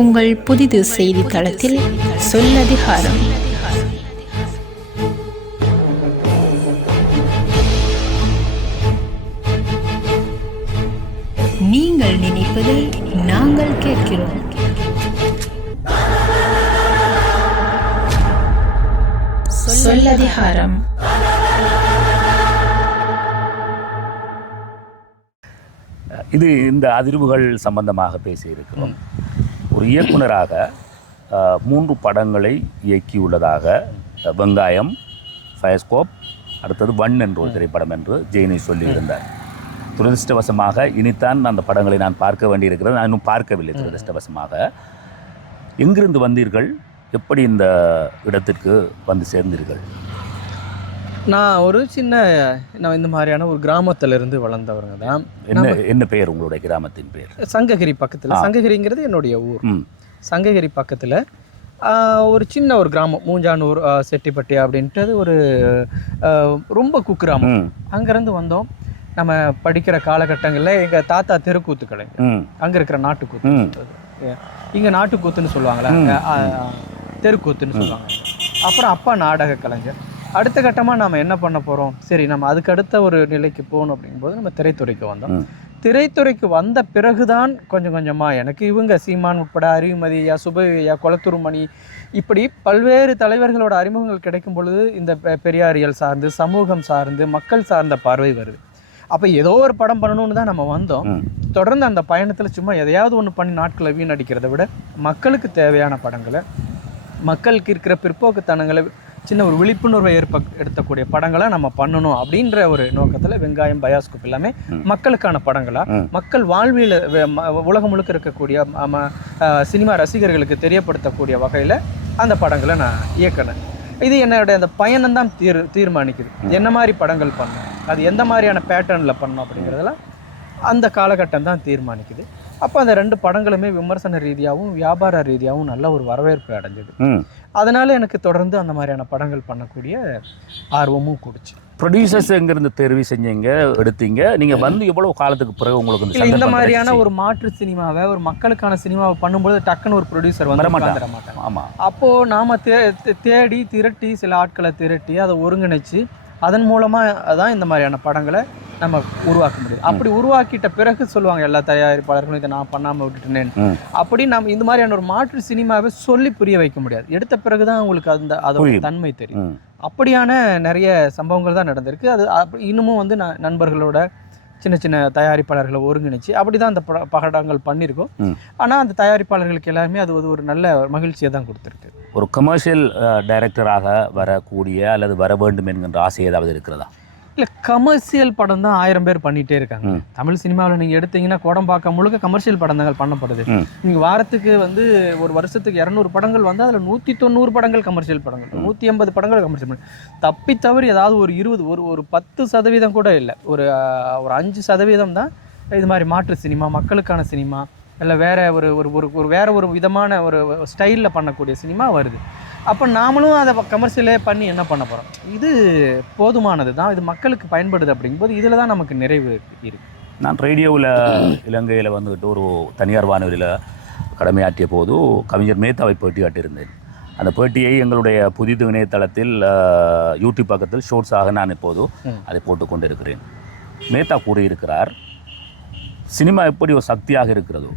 உங்கள் புதிது செய்தித்தளத்தில் சொல்லதிகாரம். நீங்கள் நினைப்பதை நாங்கள் கேட்கிறோம். சொல்லதிகாரம். இது இந்த அதிர்வுகள் சம்பந்தமாக பேசியிருக்கிறோம். ஒரு இயக்குனராக மூன்று படங்களை இயக்கியுள்ளதாக வெங்காயம் ஃபயஸ்கோப் அடுத்தது வன் என்ற ஒரு திரைப்படம் என்று ஜெயினி சொல்லியிருந்தார். துரதிருஷ்டவசமாக இனித்தான் அந்த படங்களை நான் பார்க்க வேண்டியிருக்கிறது. நான் இன்னும் பார்க்கவில்லை துரதிருஷ்டவசமாக. எங்கிருந்து வந்தீர்கள்? எப்படி இந்த இடத்திற்கு வந்து சேர்ந்தீர்கள்? நான் ஒரு சின்ன நான் இந்த மாதிரியான ஒரு கிராமத்துல இருந்து வளர்ந்தவருங்க தான். என்ன என்ன பெயர் உங்களுடைய கிராமத்தின் பெயர்? சங்ககிரி பக்கத்தில். சங்ககிரிங்கிறது என்னுடைய ஊர். சங்ககிரி பக்கத்தில் ஒரு சின்ன ஒரு கிராமம் மூஞ்சானூர் செட்டிப்பட்டி அப்படின்ட்டு அது ஒரு ரொம்ப குக்கிராமம். அங்கேருந்து வந்தோம். நம்ம படிக்கிற காலகட்டங்களில் எங்கள் தாத்தா தெருக்கூத்து ம். அங்கே இருக்கிற நாட்டுக்கூத்து. இங்கே நாட்டுக்கூத்துன்னு சொல்லுவாங்களா தெருக்கூத்துன்னு சொல்லுவாங்க. அப்புறம் அப்பா நாடக கலைஞர். அடுத்த கட்டமாக நம்ம என்ன பண்ண போகிறோம் சரி நம்ம அதுக்கு அடுத்த ஒரு நிலைக்கு போகணும் அப்படிங்கும்போது நம்ம திரைத்துறைக்கு வந்தோம். திரைத்துறைக்கு வந்த பிறகுதான் கொஞ்சம் கொஞ்சமாக எனக்கு இவங்க சீமான் உட்பட அறிவுமதி ஐயா சுபையா கொளத்தூர் மணி இப்படி பல்வேறு தலைவர்களோட அறிமுகங்கள் கிடைக்கும் பொழுது இந்த பெரியாரியல் சார்ந்து சமூகம் சார்ந்து மக்கள் சார்ந்த பார்வை வருது. அப்போ ஏதோ ஒரு படம் பண்ணணும்னு தான் நம்ம வந்தோம். தொடர்ந்து அந்த பயணத்தில் சும்மா எதையாவது ஒன்று பண்ணி நாட்களை வீணடிக்கிறதை விட மக்களுக்கு தேவையான படங்களை மக்களுக்கு இருக்கிற பிற்போக்குத்தனங்களை சின்ன ஒரு விழிப்புணர்வை ஏற்ப எடுத்தக்கூடிய படங்களை நம்ம பண்ணணும் அப்படின்ற ஒரு நோக்கத்தில் வெங்காயம் பயாஸ்கோப் எல்லாமே. மக்களுக்கான படங்களா? ம். மக்கள் வாழ்வியல் உலகம் முழுக்க இருக்கக்கூடிய சினிமா ரசிகர்களுக்கு தெரியப்படுத்தக்கூடிய வகையில் அந்த படங்களை நான் இயக்கினேன். இது என்னோட அந்த பயணம் தான் தீர் தீர்மானிக்குது. என்ன மாதிரி படங்கள் பண்ணணும்? அது எந்த மாதிரியான பேட்டர்னில் பண்ணணும் அப்படிங்கிறதெல்லாம் அந்த காலகட்டம் தான் தீர்மானிக்குது. அப்போ அந்த ரெண்டு படங்களுமே விமர்சன ரீதியாகவும் வியாபார ரீதியாகவும் நல்ல ஒரு வரவேற்பு அடைஞ்சது. அதனால எனக்கு தொடர்ந்து அந்த மாதிரியான படங்கள் பண்ணக்கூடிய ஆர்வமும் கூடுச்சு. ப்ரொடியூசர்ஸ் எங்கிருந்து தெரிவு செஞ்சீங்க எடுத்தீங்க? நீங்க வந்து எவ்வளவு காலத்துக்கு பிறகு உங்களுக்கு இந்த மாதிரியான? ஒரு மாற்று சினிமாவை ஒரு மக்களுக்கான சினிமாவை பண்ணும்போது டக்குன்னு ஒரு ப்ரொடியூசர் வந்து மாட்டாங்க. ஆமா. அப்போ நாம தேடி திரட்டி சில ஆட்களை திரட்டி அதை ஒருங்கிணைச்சு அதன் மூலமா தான் இந்த மாதிரியான படங்களை நம்ம உருவாக்க முடியும் அப்படி உருவாக்கிட்ட பிறகு சொல்லுவாங்க எல்லா தயாரிப்பாளர்களும் இதை நான் பண்ணாம விட்டுட்டேன். அப்படி நம்ம இந்த மாதிரியான ஒரு மாற்று சினிமாவை சொல்லி புரிய வைக்க முடியாது. எடுத்த பிறகுதான் உங்களுக்கு அந்த அதோட. தன்மை தெரியும். அப்படியான நிறைய சம்பவங்கள் தான் நடந்திருக்கு. அது இன்னமும் வந்து நண்பர்களோட சின்ன சின்ன தயாரிப்பாளர்களை ஒருங்கிணைச்சு அப்படி தான் அந்த பட- படங்கள் பண்ணியிருக்கோம். ஆனால் அந்த தயாரிப்பாளர்களுக்கு எல்லாருமே அது ஒரு- ஒரு நல்ல மகிழ்ச்சியை தான் கொடுத்துருக்கு. ஒரு கமர்ஷியல் டைரக்டராக வரக்கூடிய அல்லது வர வேண்டும் என்கின்ற ஆசை ஏதாவது இருக்கிறதா? இல்லை கமர்ஷியல் படம் தான் ஆயிரம் பேர் பண்ணிகிட்டே இருக்காங்க. தமிழ் சினிமாவில் நீங்கள் எடுத்தீங்கன்னா கோடம்பாக்கம் முழுக்க கமர்ஷியல் படங்கள் பண்ணப்படுது. நீங்கள் வாரத்துக்கு வந்து ஒரு வருஷத்துக்கு இரநூறு படங்கள் வந்து அதில் நூற்றி தொண்ணூறு படங்கள் கமர்ஷியல் படங்கள். நூற்றி எண்பது படங்கள் கமர்ஷியல் படங்கள் தப்பி தவறி ஏதாவது ஒரு இருபது ஒரு ஒரு பத்து சதவீதம் கூட இல்லை. ஒரு ஒரு அஞ்சு சதவீதம் தான் இது மாதிரி மாற்று சினிமா மக்களுக்கான சினிமா இல்லை வேற ஒரு ஒரு ஒரு வேற ஒரு விதமான ஒரு ஸ்டைலில் பண்ணக்கூடிய சினிமா வருது. அப்போ நாமளும் அதை கமர்ஷியலே பண்ணி என்ன பண்ண போகிறோம் இது போதுமானது தான். இது மக்களுக்கு பயன்படுது அப்படிங்கும்போது இதில் தான் நமக்கு நிறைவு இருக்கு. நான் ரேடியோவில் இலங்கையில் வந்துக்கிட்டு ஒரு தனியார் வானொலியில் கடமையாற்றிய போது கவிஞர் மேத்தாவை பேட்டி காட்டியிருந்தேன். அந்த பேட்டியை எங்களுடைய புதிது இணையதளத்தில் யூடியூப் பக்கத்தில் ஷோர்ட்ஸாக நான் இப்போது. அதை போட்டு கொண்டிருக்கிறேன். மேத்தா கூறியிருக்கிறார் சினிமா எப்படி ஒரு சக்தியாக இருக்கிறதோ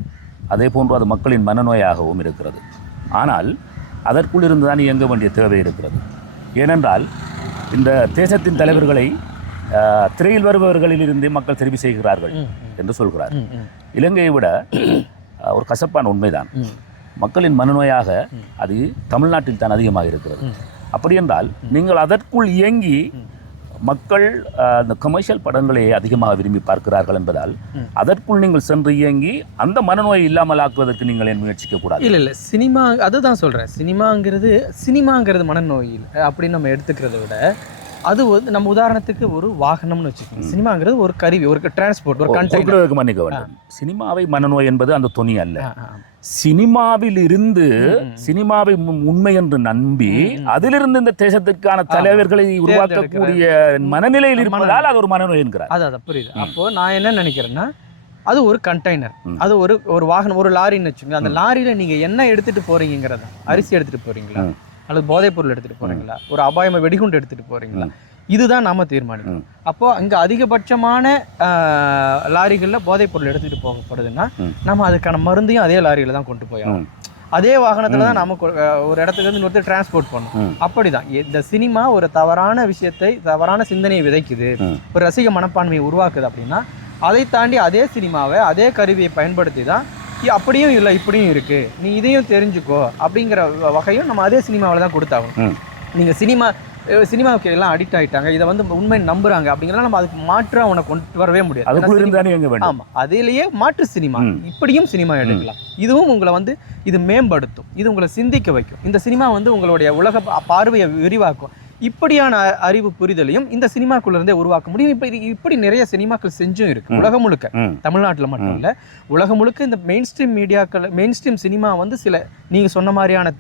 அதே போன்று அது மக்களின் மனநோயாகவும் இருக்கிறது. ஆனால் அதற்குள் இருந்து தான் இயங்க வேண்டிய தேவை இருக்கிறது. ஏனென்றால் இந்த தேசத்தின் தலைவர்களை திரையில் வருபவர்களிலிருந்தே மக்கள் தெரிவு செய்கிறார்கள் என்று சொல்கிறார். இலங்கையை விட ஒரு கசப்பான உண்மைதான். மக்களின் மனநோயாக அது தமிழ்நாட்டில் தான் அதிகமாக இருக்கிறது. அப்படி என்றால் நீங்கள் அதற்குள் இயங்கி மக்கள் அந்த கமர்ஷியல் படங்களை அதிகமாக விரும்பி பார்க்கிறார்கள் என்பதால். அதற்குள் நீங்கள் சென்று இயங்கி அந்த மனநோயை இல்லாமல் ஆக்குவதற்கு நீங்கள் ஏன் முயற்சிக்க கூடாது இல்ல இல்ல சினிமா அதுதான் சொல்றேன் சினிமாங்கிறது சினிமாங்கிறது மனநோய் இல்ல. அப்படின்னு நம்ம எடுத்துக்கிறத விட அது வந்து நம்ம உதாரணத்துக்கு ஒரு வாகனம்னு வச்சுக்கோங்க. சினிமாங்கிறது ஒரு கருவி ஒரு டிரான்ஸ்போர்ட் ஒரு குறிப்பிடுவதற்கு மன்னிக்க வேண்டும். சினிமாவை மனநோய் என்பது அந்த துணி அல்ல. சினிமாவில் இருந்து சினிமாவை உண்மை என்று நம்பி அதிலிருந்து இந்த தேசத்திற்கான தலைவர்களை உருவாக்கக்கூடிய மனநிலையில் இருப்பதால் அது ஒரு மனநோய் என்கிறார். அது அதை புரியுது. அப்போ நான் என்ன நினைக்கிறேன்னா அது ஒரு கண்டெய்னர். அது ஒரு ஒரு வாகனம் ஒரு லாரின்னு வச்சுக்கோங்க. அந்த லாரியில நீங்க என்ன எடுத்துட்டு போறீங்கிறத அரிசி எடுத்துட்டு போறீங்களா. அல்லது போதைப் பொருள் எடுத்துட்டு போறீங்களா? ஒரு அபாயம வெடிகுண்டு எடுத்துட்டு போறீங்களா? இதுதான் நாம தீர்மானிக்கணும். அப்போ இங்க அதிகபட்சமான லாரிகள்ல போதைப் பொருள் எடுத்துட்டு போகப்படுதுன்னா. நம்ம அதுக்கான மருந்தையும் அதே லாரியில தான் கொண்டு போய் ஆகணும். அதே வாகனத்துல தான் நம்ம ஒரு இடத்துல இருந்து இன்னொருத்தர் டிரான்ஸ்போர்ட் பண்ணணும். அப்படிதான். இந்த சினிமா ஒரு தவறான விஷயத்தை தவறான சிந்தனையை விதைக்குது. ஒரு ரசிக மனப்பான்மையை உருவாக்குது அப்படின்னா அதை தாண்டி அதே சினிமாவை அதே கருவியை பயன்படுத்தி தான் அப்படியும் இல்லை இப்படியும் இருக்கு. நீ இதையும் தெரிஞ்சுக்கோ அப்படிங்கிற வகையும் நம்ம அதே சினிமாவில் தான் கொடுத்தாகணும். ம். நீங்க சினிமா சினிமாவுக்கு எல்லாம் அடிக்ட் ஆயிட்டாங்க. இதை வந்து உண்மை நம்புறாங்க அப்படிங்கிறத நம்ம அதுக்கு மாற்று அவனை கொண்டு வரவே முடியாது. ஏன்னா அதுக்குள்ள சினிமா- இருந்தானே எங்க வேண்டும்? ஆமா. அதிலேயே மாற்று சினிமா. இப்படியும் சினிமா எடுக்கலாம். இதுவும் உங்களை வந்து இது மேம்படுத்தும். இது உங்களை சிந்திக்க வைக்கும். இந்த சினிமா வந்து உங்களுடைய உலக பார்வையை விரிவாக்கும். இப்படியான அறிவு புரிதலையும் இந்த சினிமாக்குள்ள இருந்தே உருவாக்க முடியும் இப்ப இப்படி நிறைய சினிமாக்கள் செஞ்சும் இருக்கு. உலகம் முழுக்க. தமிழ்நாட்டில் மட்டும் இல்லை உலகம் முழுக்க இந்த மெயின் ஸ்ட்ரீம் மீடியாக்கள் மெயின் ஸ்ட்ரீம் சினிமா வந்து சில நீங்கள் சொன்ன மாதிரியான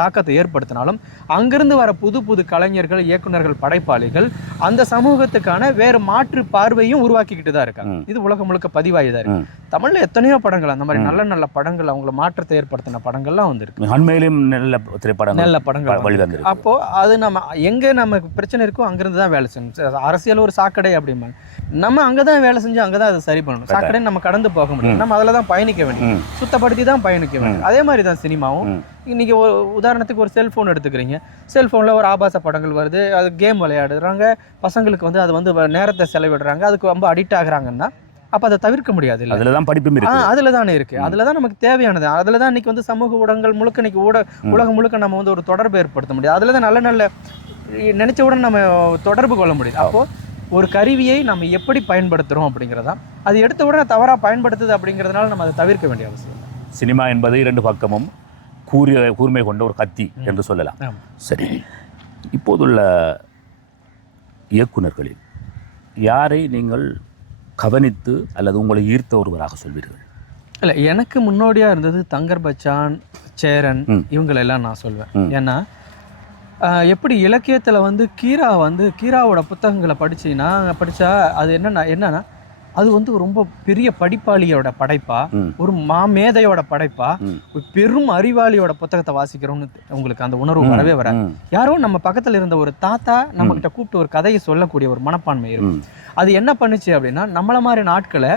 தாக்கத்தை ஏற்படுத்தினாலும் அங்கிருந்து வர புது புது கலைஞர்கள் இயக்குனர்கள் படைப்பாளிகள் அந்த சமூகத்துக்கான வேறு மாற்று பார்வையும் உருவாக்கிக்கிட்டு தான் இருக்காங்க. இது உலகம் முழுக்க பதிவாகி தான் இருக்கு. தமிழ்ல எத்தனையோ படங்கள் அந்த மாதிரி. நல்ல நல்ல படங்கள் அவங்கள மாற்றத்தை ஏற்படுத்தின படங்கள்லாம் வந்திருக்கு அண்மையிலும் நல்ல திரைப்படங்கள் நல்ல படங்கள் அப்போ அது நம்ம எங்க நமக்கு பிரச்சனை இருக்கோ அங்கிருந்து தான் வேலை செய்யணும் அரசியல் ஒரு சாக்கடை அப்படிம்பாங்க. நம்ம அங்கே தான் வேலை செஞ்சு அங்கே தான் அதை சரி பண்ணணும். சாக்கடை நம்ம கடந்து போக முடியும். நம்ம அதில் தான் பயணிக்க வேண்டும். சுத்தப்படுத்தி தான் பயணிக்க வேண்டும் அதே மாதிரி தான் சினிமாவும். ம். இன்னைக்கு ஒரு உதாரணத்துக்கு ஒரு செல்ஃபோன் எடுத்துக்கிறீங்க. செல்ஃபோனில் ஒரு ஆபாச படங்கள் வருது. அது கேம் விளையாடுறாங்க. பசங்களுக்கு வந்து அது வந்து நேரத்தை செலவிடுறாங்க. அதுக்கு ரொம்ப அடிக்ட் ஆகுறாங்கன்னா அப்போ அதை தவிர்க்க முடியாது இல்லை? அதுல தான் படிப்பும் இருக்கு. அதுல தானே இருக்கு. அதுல தான் நமக்கு தேவையானது. அதுல தான் இன்னைக்கு வந்து சமூக ஊடகங்கள் முழுக்க இன்னைக்கு ஊட. உலகம் முழுக்க நம்ம வந்து ஒரு தொடர்பு ஏற்படுத்த முடியும் அதுல தான் நல்ல நல்ல நினைச்ச உடனே நம்ம தொடர்பு கொள்ள முடியுது அப்போ ஒரு கருவியை நம்ம எப்படி பயன்படுத்துறோம் அப்படிங்கிறதா அது எடுத்த உடனே தவறா பயன்படுத்துது அப்படிங்கிறதுனால நம்ம அதை தவிர்க்க வேண்டிய அவசியம் இல்லை. சினிமா என்பது இரண்டு பக்கமும் கூறிய கூர்மை கொண்ட ஒரு கத்தி என்று சொல்லலாம். சரி இப்போதுள்ள இயக்குனர்களில் யாரை நீங்கள் கவனித்து அல்லது உங்களை ஈர்த்த ஒருவராக சொல்வீர்கள் இல்ல எனக்கு முன்னோடியா இருந்தது தங்கர் பச்சான் சேரன். இவங்களெல்லாம் நான் சொல்வேன். ஏன்னா எப்படி இலக்கியத்துல வந்து கீரா வந்து கீராவோட புத்தகங்களை படிச்சீங்கன்னா படிச்சா அது என்னன்னா என்னன்னா அது வந்து ரொம்ப பெரிய படிப்பாளியோட படைப்பா. ஒரு மாமேதையோட படைப்பா. ஒரு பெரும் அறிவாளியோட புத்தகத்தை வாசிக்கிறோம்னு உங்களுக்கு அந்த உணர்வு வரவே வராது. யாரோ நம்ம பக்கத்துல இருந்த ஒரு தாத்தா நம்ம கிட்ட கூப்பிட்டு ஒரு கதையை சொல்லக்கூடிய ஒரு மனப்பான்மை இருக்கும். அது என்ன பண்ணுச்சு அப்படின்னா நம்மள மாதிரி நாட்களை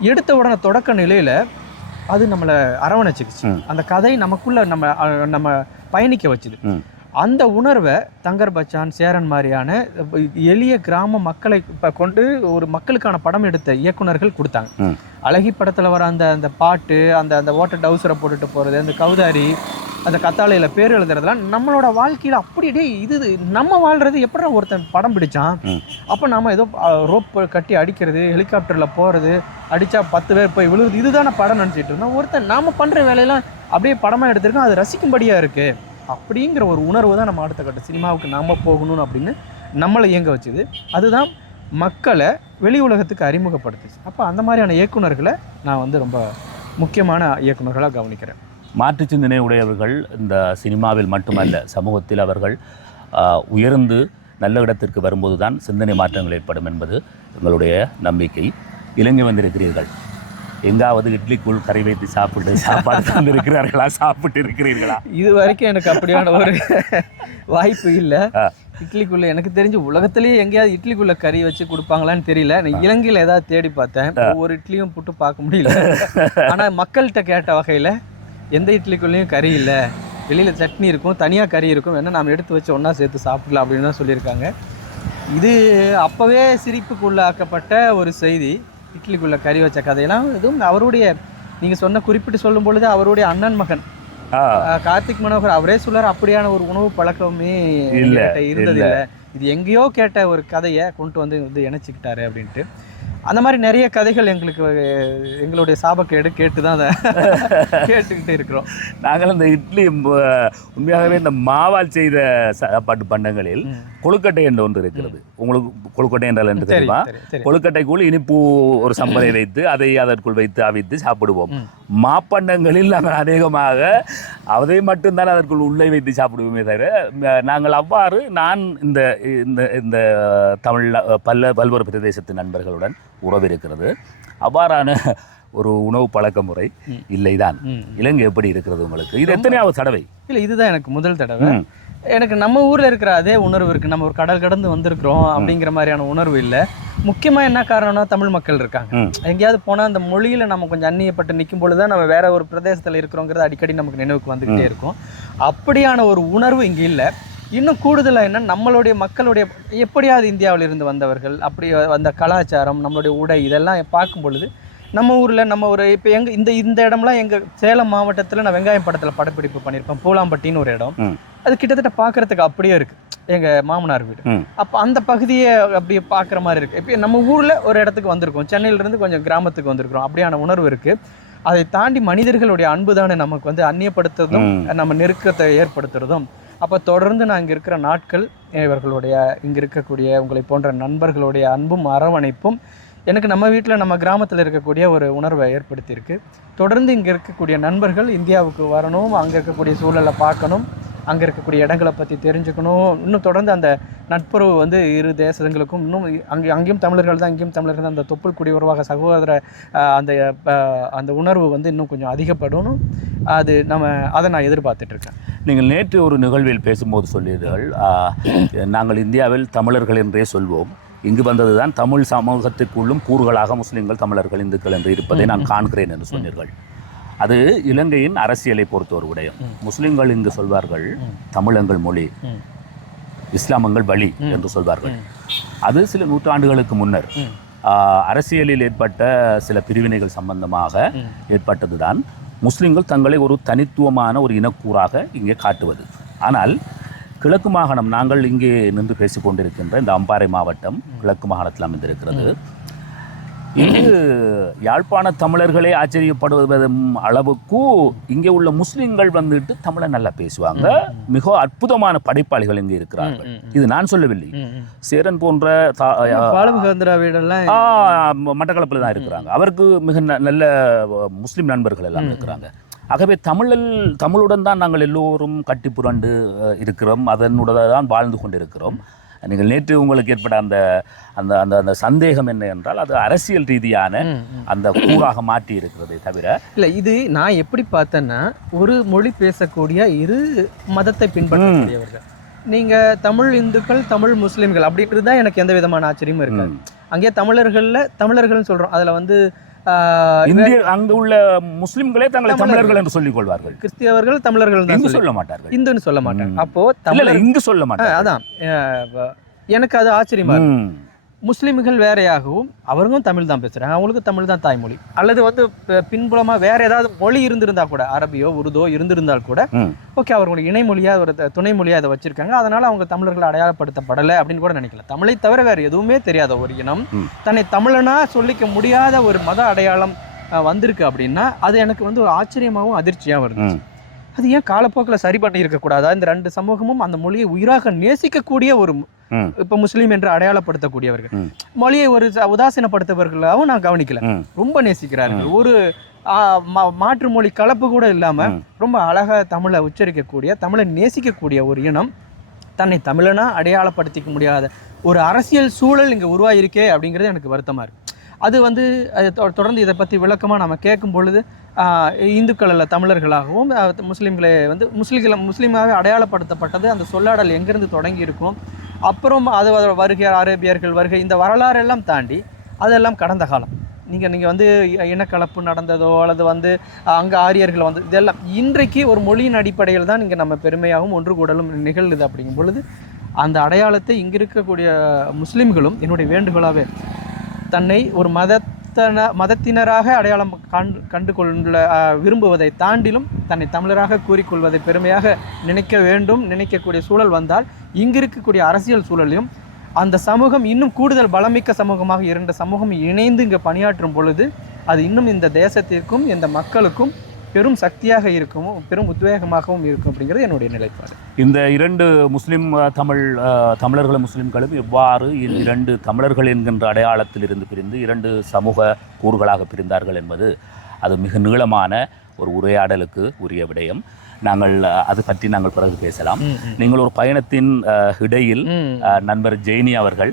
எடுத்த உடனே தொடக்க நிலையில அது நம்மளை அரவணைச்சிக்கிச்சு. அந்த கதை நமக்குள்ள நம்ம நம்ம பயணிக்க வச்சுது. அந்த உணர்வை தங்கர் பச்சான் சேரன் மாதிரியான எளிய கிராம மக்களை இப்ப கொண்டு ஒரு மக்களுக்கான படம் எடுத்த இயக்குனர்கள் கொடுத்தாங்க. அழகி படத்துல வர அந்த அந்த பாட்டு அந்த அந்த ஓட்ட டவுசரை போட்டுட்டு போறது அந்த கௌதாரி அந்த கத்தாழையில பேர் எழுதுறதுலாம் நம்மளோட வாழ்க்கையில அப்படி டேய் இது இது நம்ம வாழ்றது எப்படி ஒருத்தன் படம் பிடிச்சான். அப்போ நாம ஏதோ ரோப் கட்டி அடிக்கிறது ஹெலிகாப்டர்ல போறது அடிச்சா பத்து பேர் போய் விழுகுது இதுதானே படம் நினைச்சிட்டு இருந்தோம் ஒருத்தன் நாம பண்ற வேலையெல்லாம் அப்படியே படமா எடுத்திருக்கோம் அது ரசிக்கும்படியா இருக்கு அப்படிங்கிற ஒரு உணர்வு தான் நம்ம அடுத்த கட்ட சினிமாவுக்கு நாம் போகணும் அப்படின்னு நம்மளை இயங்க வச்சுது. அதுதான் மக்களை வெளி உலகத்துக்கு அறிமுகப்படுத்துச்சு. அப்போ அந்த மாதிரியான இயக்குனர்களை நான் வந்து ரொம்ப முக்கியமான இயக்குனர்களாக கவனிக்கிறேன். மாற்றுச் சிந்தனை உடையவர்கள் இந்த சினிமாவில் மட்டுமல்ல சமூகத்தில் அவர்கள் உயர்ந்து நல்ல இடத்திற்கு வரும்போது தான் சிந்தனை மாற்றங்கள் ஏற்படும் என்பது எங்களுடைய நம்பிக்கை. இலங்கை வந்திருக்கிறீர்கள். எங்காவது இட்லிக்குள் கறி வைத்து சாப்பிட்டு சாப்பாடு தந்திருக்கிறார்களா? சாப்பிட்டு இருக்கிறீர்களா? இது வரைக்கும் எனக்கு அப்படியான ஒரு வாய்ப்பு இல்லை. இட்லிக்குள்ள எனக்கு தெரிஞ்சு உலகத்திலேயே எங்கேயாவது இட்லிக்குள்ள கறி வச்சு கொடுப்பாங்களான்னு தெரியல. நான் இலங்கையில் ஏதாவது தேடி பார்த்தேன். ஒவ்வொரு இட்லியும் புட்டு பார்க்க முடியல. ஆனா மக்கள்கிட்ட கேட்ட வகையில எந்த இட்லிக்குள்ளேயும் கறி இல்லை. வெளியில சட்னி இருக்கும் தனியா கறி இருக்கும். வேணா நாம் எடுத்து வச்சு ஒண்ணா சேர்த்து சாப்பிடலாம் அப்படின்னு தான் சொல்லியிருக்காங்க. இது அப்பவே சிரிப்புக்குள்ளாக்கப்பட்ட ஒரு செய்தி. இட்லிக்குள்ள கறி வச்ச கதையெல்லாம் இதுவும் அவருடைய நீங்க சொன்ன குறிப்பிட்டு சொல்லும் பொழுது அவருடைய அண்ணன் மகன். கார்த்திக் மனோகர் அவரே சொல்லார் அப்படியான ஒரு உணவு பழக்கமே இல்ல, இருந்தது இல்ல. இது எங்கேயோ கேட்ட ஒரு கதையை கொண்டு வந்து வந்து இணைச்சிக்கிட்டாரு அப்படின்ட்டு. அந்த மாதிரி நிறைய கதைகள் எங்களுக்கு எங்களுடைய சாபக்கேடு கேட்டு தான் அதை கேட்டுக்கிட்டு இருக்கிறோம். நாங்கள் இந்த இட்லி உண்மையாகவே இந்த மாவால் செய்த சாப்பாட்டு பண்டங்களில். கொழுக்கட்டை என்று ஒன்று இருக்கிறது. உங்களுக்கு கொழுக்கட்டை என்றால் என்று தெரியுமா கொழுக்கட்டைக்குள் இனிப்பு ஒரு சம்பரை வைத்து அதை அதற்குள் வைத்து அவித்து சாப்பிடுவோம். மாப்பண்டங்களில் நாங்கள் அநேகமாக அதை மட்டும்தான் அதற்குள் உள்ளே வைத்து சாப்பிடுவோமே தவிர நாங்கள் அவ்வாறு நான் இந்த இந்த இந்த தமிழ் பல்ல பல்வேறு பிரதேசத்து நண்பர்களுடன் உறவு இருக்கிறது அவ்வாறான ஒரு உணவு பழக்க முறை இல்லைதான். இலங்கை எப்படி இருக்கிறது உங்களுக்கு? இது எத்தனையாவது தடவை? இல்லை இதுதான் எனக்கு முதல் தடவை. எனக்கு நம்ம ஊர்ல இருக்கிற அதே உணர்வு இருக்கு. நம்ம ஒரு கடல் கடந்து வந்திருக்கிறோம் அப்படிங்கிற மாதிரியான உணர்வு இல்லை. முக்கியமா என்ன காரணம்னா தமிழ் மக்கள் இருக்காங்க. எங்கேயாவது போனா அந்த மொழியில நம்ம கொஞ்சம் அந்நியப்பட்டு நிற்கும் பொழுது தான் நம்ம வேற ஒரு பிரதேசத்துல இருக்கிறோங்கிறது அடிக்கடி நமக்கு நினைவுக்கு வந்துகிட்டே இருக்கும். அப்படியான ஒரு உணர்வு இங்க இல்லை. இன்னும் கூடுதலாக என்ன? நம்மளுடைய மக்களுடைய எப்படியாவது இந்தியாவில் இருந்து வந்தவர்கள் அப்படி அந்த கலாச்சாரம் நம்மளுடைய உடை இதெல்லாம் பார்க்கும் பொழுது நம்ம ஊரில் நம்ம ஒரு இப்போ எங்க இந்த இந்த இடம்லாம் எங்கள் சேலம் மாவட்டத்தில் நான் வெங்காயம் படத்தில் படப்பிடிப்பு பண்ணியிருப்பேன். பூலாம்பட்டின்னு ஒரு இடம். அது கிட்டத்தட்ட பார்க்கறதுக்கு அப்படியே இருக்கு. எங்கள் மாமனார் வீடு. அப்போ அந்த பகுதியை அப்படியே பார்க்குற மாதிரி இருக்கு. இப்போ நம்ம ஊரில் ஒரு இடத்துக்கு வந்திருக்கோம். சென்னையில இருந்து கொஞ்சம் கிராமத்துக்கு வந்திருக்கிறோம். அப்படியான உணர்வு இருக்கு. அதை தாண்டி மனிதர்களுடைய அன்பு தானே நமக்கு வந்து அந்நியப்படுத்துறதும். நம்ம நெருக்கத்தை ஏற்படுத்துறதும். அப்போ தொடர்ந்து நான் இங்கே இருக்கிற நாட்கள் இவர்களுடைய இங்கே இருக்கக்கூடிய உங்களை போன்ற நண்பர்களுடைய அன்பும் அரவணைப்பும் எனக்கு நம்ம வீட்டில் நம்ம கிராமத்தில் இருக்கக்கூடிய ஒரு உணர்வை ஏற்படுத்தியிருக்கு. தொடர்ந்து இங்கே இருக்கக்கூடிய நண்பர்கள் இந்தியாவுக்கு வரணும் அங்கே இருக்கக்கூடிய சூழலை பார்க்கணும். அங்கே இருக்கக்கூடிய இடங்களை பற்றி தெரிஞ்சுக்கணும். இன்னும் தொடர்ந்து அந்த நட்புறவு வந்து இரு தேசங்களுக்கும் இன்னும் அங்கே அங்கேயும் தமிழர்கள் தான் இங்கேயும் தமிழர்கள் தான் அந்த தொப்புள் குடி உருவாக சகோதர அந்த அந்த உணர்வு வந்து இன்னும் கொஞ்சம் அதிகப்படணும் அது நம்ம அதை நான் எதிர்பார்த்துட்டு இருக்கேன். நீங்கள் நேற்று ஒரு நிகழ்வில் பேசும்போது சொல்லியீர்கள் நாங்கள் இந்தியாவில் தமிழர்கள் என்றே சொல்வோம். இங்கு வந்ததுதான் தமிழ் சமூகத்திற்குள்ளும் கூறுகளாக முஸ்லிம்கள் தமிழர்கள் இந்துக்கள் என்று இருப்பதை நான் காண்கிறேன் என்று சொன்னீர்கள். அது இலங்கையின் அரசியலை பொறுத்த ஒரு விடயம். முஸ்லிம்கள் இங்கு சொல்வார்கள் தமிழங்கள் மொழி. இஸ்லாமங்கள் வழி என்று சொல்வார்கள். அது சில நூற்றாண்டுகளுக்கு முன்னர். அரசியலில் ஏற்பட்ட சில பிரிவினைகள் சம்பந்தமாக ஏற்பட்டதுதான். முஸ்லிம்கள் தங்களை ஒரு தனித்துவமான ஒரு இனக்கூறாக இங்கே காட்டுவது. ஆனால் கிழக்கு மாகாணம் நாங்கள் இங்கே நின்று பேசிக் கொண்டிருக்கின்ற இந்த அம்பாறை மாவட்டம் கிழக்கு மாகாணத்தில் அமைந்திருக்கிறது. இது யாழ்ப்பாண தமிழர்களே ஆச்சரியப்படுவதும் அளவுக்கு இங்கே உள்ள முஸ்லிம்கள் வந்துட்டு தமிழை நல்லா பேசுவாங்க. மிக அற்புதமான படைப்பாளிகள் இங்கே இருக்கிறார்கள். இது நான் சொல்லவில்லை. சேரன் போன்ற மட்டக்களப்பில் தான் இருக்கிறாங்க. அவருக்கு மிக நல்ல முஸ்லிம் நண்பர்கள் எல்லாம் இருக்கிறாங்க. ஆகவே தமிழில் தமிழுடன் தான் நாங்கள் எல்லோரும் கட்டி புரண்டு இருக்கிறோம். அதனுடன் தான் வாழ்ந்து கொண்டிருக்கிறோம். நீங்கள் நேற்று உங்களுக்கு ஏற்பட்ட அந்த அந்த அந்த அந்த சந்தேகம் என்ன என்றால் அது அரசியல் ரீதியான அந்த கூறாக மாற்றி இருக்கிறதே தவிர இல்ல இது நான் எப்படி பார்த்தேன்னா ஒரு மொழி பேசக்கூடிய இரு மதத்தை பின்பற்றக்கூடியவர்கள். நீங்க தமிழ் இந்துக்கள் தமிழ் முஸ்லிம்கள் அப்படின்றது தான் எனக்கு எந்த விதமான ஆச்சரியமும் இருக்காது. அங்கே தமிழர்கள்ல தமிழர்கள்னு சொல்றோம். அதுல வந்து இந்திய அங்கு உள்ள முஸ்லிம்களே தங்களை தமிழர்கள். என்று சொல்லிக் கொள்வார்கள் கிறிஸ்தியவர்கள் தமிழர்கள் இங்கு சொல்லி- மாட்டார்கள். இந்துன்னு சொல்ல மாட்டாங்க. அப்போ தமிழர் இங்கு சொல்ல ஆ, மாட்டார்கள். அதான். எனக்கு அது ஆச்சரியமா. முஸ்லிம்கள் வேறையாகவும் அவர்களும் தமிழ் தான் பேசுறாங்க அவங்களுக்கு தமிழ் தான் தாய்மொழி அல்லது வந்து ப- பின்புலமா வேற ஏதாவது மொழி இருந்திருந்தா கூட அரபியோ உருதோ இருந்திருந்தால் கூட. ஓகே அவர்களுடைய இணைமொழியா ஒரு துணை மொழியா அதை வச்சிருக்காங்க அதனால அவங்க தமிழர்கள் அடையாளப்படுத்தப்படலை அப்படின்னு கூட நினைக்கல தமிழை தவிர வேற எதுவுமே தெரியாத ஒரு இனம். தன்னை தமிழனா சொல்லிக்க முடியாத ஒரு மத அடையாளம் வந்திருக்கு அப்படின்னா அது எனக்கு வந்து ஒரு ஆச்சரியமாகவும் அதிர்ச்சியாகவும் இருந்துச்சு. அது ஏன் காலப்போக்கில் சரி பண்ணி இருக்கக்கூடாதா இந்த ரெண்டு சமூகமும் அந்த மொழியை உயிராக நேசிக்கக்கூடிய ஒரு. இப்போ முஸ்லீம் என்று அடையாளப்படுத்தக்கூடியவர்கள். மொழியை ஒரு உதாசீனப்படுத்தவர்களாகவும் நான் கவனிக்கல. ரொம்ப நேசிக்கிறார்கள் ஒரு மாற்று மொழி கலப்பு கூட இல்லாம. ரொம்ப அழகா தமிழை உச்சரிக்கக்கூடிய தமிழை நேசிக்கக்கூடிய ஒரு இனம் தன்னை தமிழனா அடையாளப்படுத்திக்க முடியாத ஒரு அரசியல் சூழல் இங்க உருவாயிருக்கே அப்படிங்கிறது எனக்கு வருத்தமா இருக்கு அது வந்து தொடர்ந்து இதை பத்தி விளக்கமா நம்ம கேட்கும் பொழுது இந்துக்கள் அல்ல தமிழர்களாகவும் முஸ்லிம்களை வந்து முஸ்லிம்களை முஸ்லீமாக அடையாளப்படுத்தப்பட்டது அந்த சொல்லாடல் எங்கிருந்து தொடங்கி இருக்கும் அப்புறம் அது வருகை அரேபியர்கள் வருகை இந்த வரலாறு எல்லாம் தாண்டி அதெல்லாம் கடந்த காலம். நீங்கள் நீங்கள் வந்து இ- இனக்கலப்பு நடந்ததோ அல்லது வந்து அங்கே ஆரியர்கள் வந்து இதெல்லாம் இன்றைக்கு ஒரு மொழியின் அடிப்படையில் தான் இங்கே நம்ம பெருமையாகவும் ஒன்று கூடலும் நிகழ்வுது அப்படிங்கும் பொழுது அந்த அடையாளத்தை இங்கே இருக்கக்கூடிய முஸ்லீம்களும் என்னுடைய வேண்டுகோளாகவே தன்னை ஒரு மத மதத்தன மதத்தினராக அடையாளம் கண்டு கண்டு கொள்ள விரும்புவதை தாண்டிலும் தன்னை தமிழராக கூறிக்கொள்வதை பெருமையாக நினைக்க வேண்டும் நினைக்கக்கூடிய சூழல் வந்தால் இங்கு இருக்கக்கூடிய அரசியல் சூழலையும் அந்த சமூகம் இன்னும் கூடுதல் பலமிக்க சமூகமாக இரண்டு சமூகம் இணைந்து இங்கே பணியாற்றும் பொழுது அது இன்னும் இந்த தேசத்திற்கும் இந்த மக்களுக்கும் பெரும் சக்தியாக இருக்கும் பெரும் உத்வேகமாகவும் இருக்கும் அப்படிங்கிறது என்னுடைய நிலைப்பாடு. இந்த இரண்டு முஸ்லிம் தமிழ் தமிழர்களும் முஸ்லிம்களும் எவ்வாறு இரண்டு தமிழர்கள் என்கின்ற அடையாளத்தில் இருந்து பிரிந்து இரண்டு சமூக கூறுகளாக பிரிந்தார்கள் என்பது அது மிக நீளமான ஒரு உரையாடலுக்கு உரிய விடயம். நாங்கள் அது பற்றி நாங்கள் பிறகு பேசலாம். நீங்கள் ஒரு பயணத்தின் இடையில் நண்பர் ஜெயினி அவர்கள்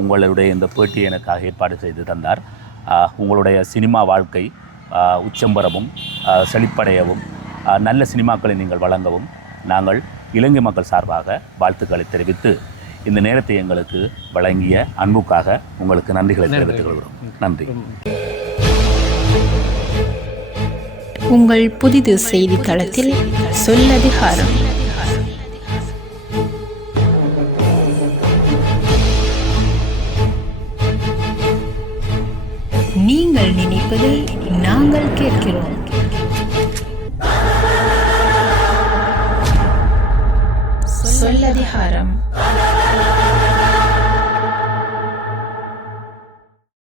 உங்களுடைய இந்த பேட்டியை எனக்காக ஏற்பாடு செய்து தந்தார். உங்களுடைய சினிமா வாழ்க்கை ஆஹ், உச்சம் பெறவும் ஆஹ், செழிப்படையவும் நல்ல சினிமாக்களை நீங்கள் வழங்கவும் நாங்கள் இலங்கை மக்கள் சார்பாக வாழ்த்துக்களை தெரிவித்து இந்த நேரத்தை எங்களுக்கு வழங்கிய அன்புக்காக உங்களுக்கு நன்றிகளை தெரிவித்துக் கொள்கிறோம். நன்றி. உங்கள் புதிது செய்தித்தளத்தில் சொல்லதிகாரம்.